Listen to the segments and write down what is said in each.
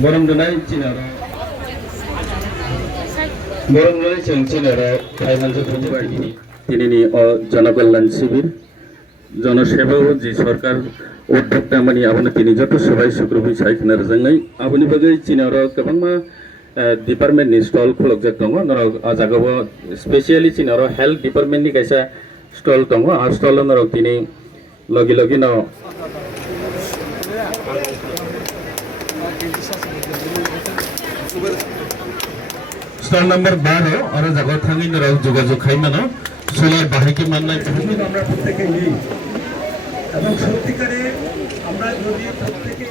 Borong dunay Chinaro. Borong dunay Chinaro. Thailand se প্রতিবার তিনি জনকল্যাণ শিবির জনসেবা ও যে সরকার উদ্যোক্তা মানে আপনি তিনি যত সবাই সুগ্রবি সাইখনার জংনাই আপনি বাগै Chinaro गोबां डिपार्टमेंट नि स्टल खुलक दङ नर आजागाव स्पेशली Chinaro हेल्थ डिपार्टमेंट नि कायसा स्टल दङ आ स्टल नर तिनी लगी लगी न स्टल नंबर 12 और जगह थांगी नर যোগাযোগ খাইমানো সোলার বাহিকে মাননাই আমরা প্রত্যেকেই নেই এবং সত্যিকারে আমরা যদি প্রত্যেকে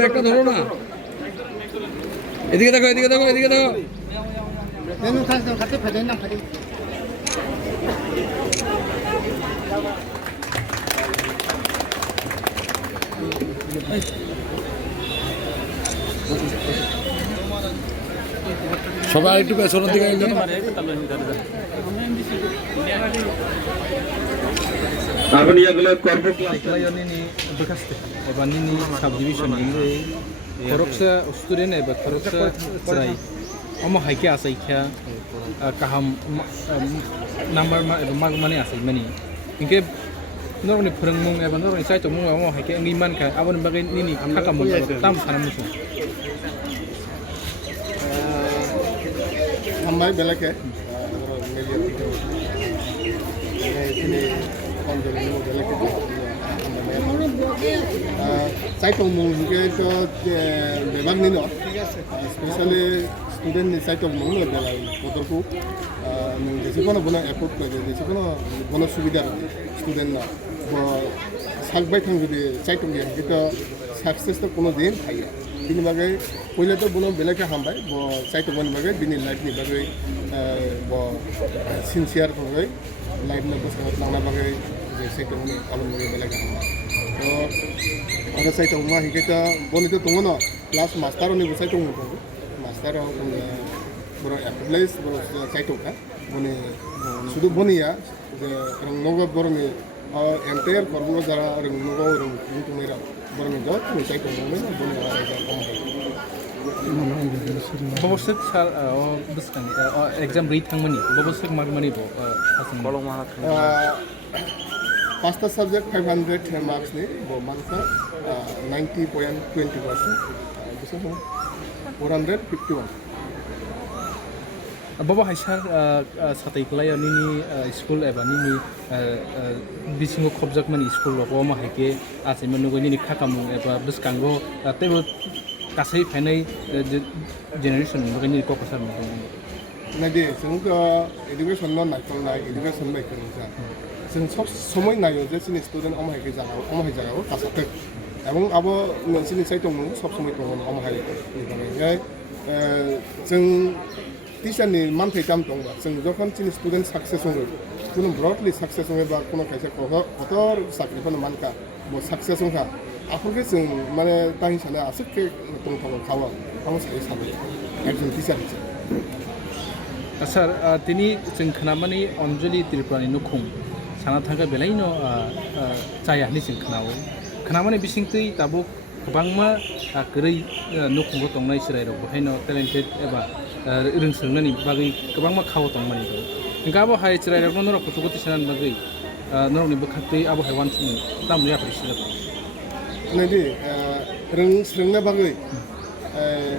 ব্যাগটা ধরো না এদিকে দেখো সবাই একটু পেছনের দিকে আপনি এগুলো করব Nini bekaste, eba nini subdivision ini, korupsi student eba korupsi cerai, omo haike asai kya, kaham number mag mani asai mani, ingke normal perangmung eba normal saya tu mung omo haike ngiman kya, abon bagai nini kakak mung tam sana musuh. Hamai belak है saya ngomong juga itu memang ni no, especially student ni saya ngomong ni adalah kotorku, jadi kono bona effort lagi, jadi kono bona suvidar student na, sakbai thang jadi saya ngomong kita success tu kono दिन खाया, ini bagai पहले तो बोलो बेला क्या हम भाई वो site one बगे बिनी लाइफ नहीं बगे वो सिंसियर हो गई लाइफ में बस लाना बगे जैसे कि उन्हें अलग बगे बेला क्या हम तो अगर साइट उम्मा ही कहता बोले तो तुम ना क्लास मास्टर उन्हें साइट उम्मा को मास्टर हो उन्हें बड़ा एप्लाइज बड़ा साइट होगा उन्हें सुधु बोनिया रंगों बड़ा में एंटायर कर्मों जरा रंगों रंग तुम्हारा बड़ा में जाओ तुम साइट उम्मा में बोने वाला है Bobosek sal beskan exam rate hang mani bobosek mark mani bo kolong mana pasta subject 500 marks ni bo manka 90.20% bisa 451 Bobo haisar satai kelaya nini school eba nini bisingo khobjak mani school lo bo ma haike ase menugo nini khakamu eba beskango tebo kasih final generation mungkin ini kok pasar mungkin. Nanti semoga education non naik education baik kerja. Semua naik je sini student om hai kerja, kasih tek. Emang abo sini saya tunggu, semua tunggu om hai. Ya, seng teacher ni mantai jam tunggu. Seng jokan sini student success hono, kuno broadly success hono ba kuno kaisa kotor sakit hono manka, bo success hono. Aku ke seng mana tahi sana asik ke tunggu kawan, kamu saya sama, ekজন teacher. Asar tini seng kenamani Anjali Tripurani nukhung, sana thangga belaino caya ni seng kenawo. Kenamani bising tui tabu kebangma kerei nukhung ko tongnai sirai ro, bahino talented eba rengseng nani bagi kebangma kawo tongmani do. Engkau abo hai sirai ro noro kutu sanan bagi noro ni bekati abo hewan sini tam dia appreciate. Nanti reng bagai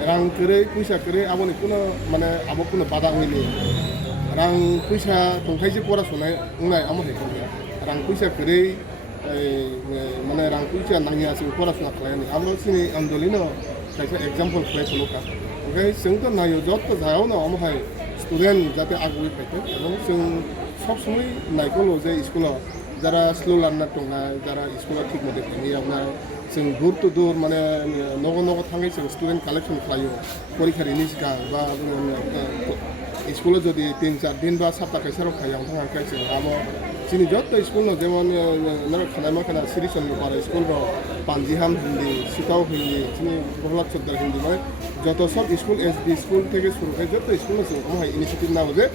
rang kere puisa kere abo ni kuno mana abo kuno badang ini rang puisa tongkai je pora sunai ungai amo he kerja rang puisa kere mana rang puisa nangya si pora sunai klien abo sini andolino kaisa example klien luka oke sengto nayo jot to jao na amo hai student jate agui paite ebong seng sob সময় naikolo je school যারা slow learner দंना যারা স্কুলে ঠিক মতো थाङि আপনার जों दूर to दूर माने नगो थाङै जों स्टुडेन्ट कालेक्शन खालायो परिखारिनि सिगां बा स्कुलाव जुदि 3-4 दिन बा सप्ताह खायसेराव खायाव थाङाखै जों आबो जोंनि जत स्कुल जेमन नर खानाय माखाना सिरिसन बारा स्कुल পাঞ্জিহাম হিন্দি সিটাও হিন্দি চিনি প্রহ্লাদ সর্দার হিন্দি মানে যত সব স্কুল এসবি স্কুল থেকে শুরু করে যত স্কুল হয় ইনিশিয়েটিভ নাও যে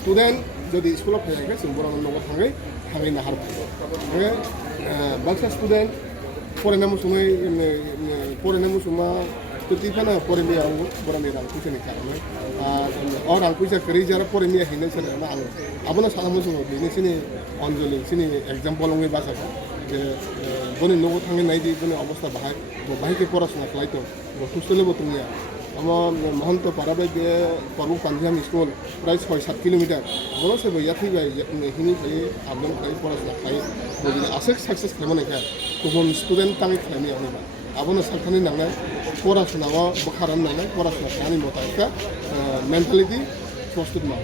স্টুডেন্ট যদি স্কুলাव फैयाखै जों बर' न'आव थाङै नाहार बाक्सा स्टुडेन्ट फरायनाय मोसुमा तोतिफाना फरायनायाव बर'नि रां फैसानि खारनै रां फैसा करै जारा फरायनाया हैनाय सोरना आं आबोना सानामो जोङो बेनिसिनि अनजलि सिनि एग्जाम्पल नङै बासाखौ जे बनि न'आव थाङै नायदि बनि अबस्था बाहायके पराशुना खालायतो हस्टेलाव बोथोंनिया আমার মহন্ত পারাবাই বে পাবু পাঞ্জাম স্কুল প্রায় 6-7 কিলোমিটার বড় সে বইয়া থইবাই হিনি খাই আবদন খাই পড়াশোনা খাই যদি আসেক সাকসেস খাইমানাयखा गुबुन स्टुडेन्ट ताङै खालायनाय आंनिबा आबोनो सारखानि नांनाय पराशुनायाव बोखारन नांनाय पराशुना खानि मतायखा मेन्टालिटी प्रस्तुत मा